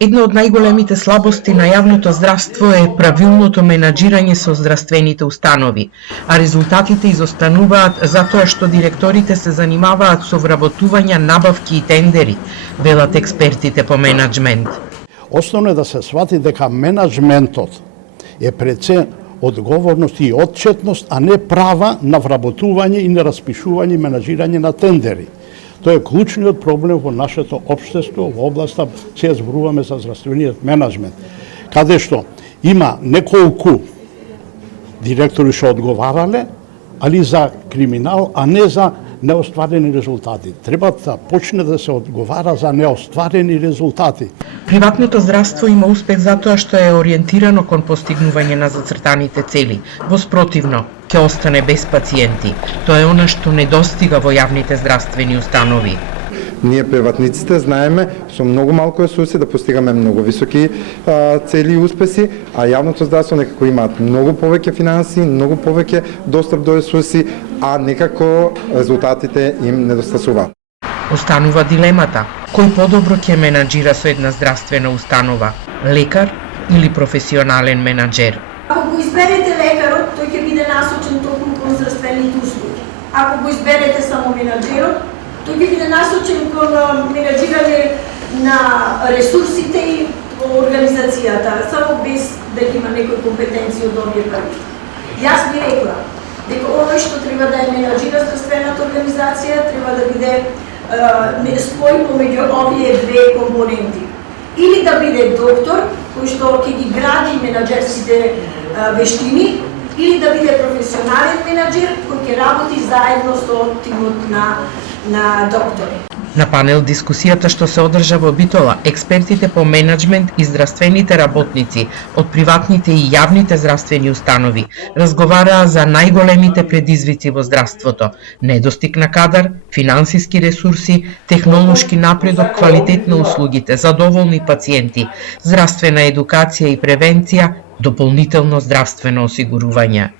Една од најголемите слабости на јавното здравство е правилното менаџирање со здравствените установи, а резултатите изостануваат затоа што директорите се занимаваат со вработување, набавки и тендери, велат експертите по менаџмент. Основно е да се свати дека менаџментот е пред се одговорност и отчетност, а не права на вработување и на распишување и менаџирање на тендери. Тоа е клучниот проблем во нашето општество во областа, се зборуваме за здравствениот менаџмент, каде што има неколку директори што одговарале, али за криминал, а не за неостварени резултати. Треба да почне да се одговара за неостварени резултати. Приватното здравство има успех затоа што е ориентирано кон постигнување на зацртаните цели. Во спротивно, ќе остане без пациенти. Тоа е она што недостига во јавните здравствени установи. Ние приватниците знаеме со многу малку ресурси да постигаме многу високи цели и успеси, а јавното здравство некако имаат многу повеќе финанси, многу повеќе достап до ресурси, а некако резултатите им недостасуваат. Останува дилемата: кој подобро ќе менаџира со една здравствена установа, лекар или професионален менаџер? Ако го изберете лекарот, тој ќе биде насочен токму кон здравствените услуги. Ако го изберете само менаџерот, тој ќе биде насочен кон менаџирање на ресурсите и организацијата, само без да има некој компетенција од овие пари. Јас би рекла дека оној што треба да ја менаџира здравствената организација треба да биде спој помеѓу овие две компоненти. Или да биде доктор, кој што ќе ги гради менаџерските вештини, или да биде професионален менаџер кој ќе работи заедно со тимот на доктори. На панел дискусијата што се одржа во Битола, експертите по менаџмент и здравствените работници од приватните и јавните здравствени установи разговараа за најголемите предизвици во здравството: недостиг на кадар, финансиски ресурси, технолошки напредок, квалитет на услугите, задоволни пациенти, здравствена едукација и превенција, дополнително здравствено осигурување.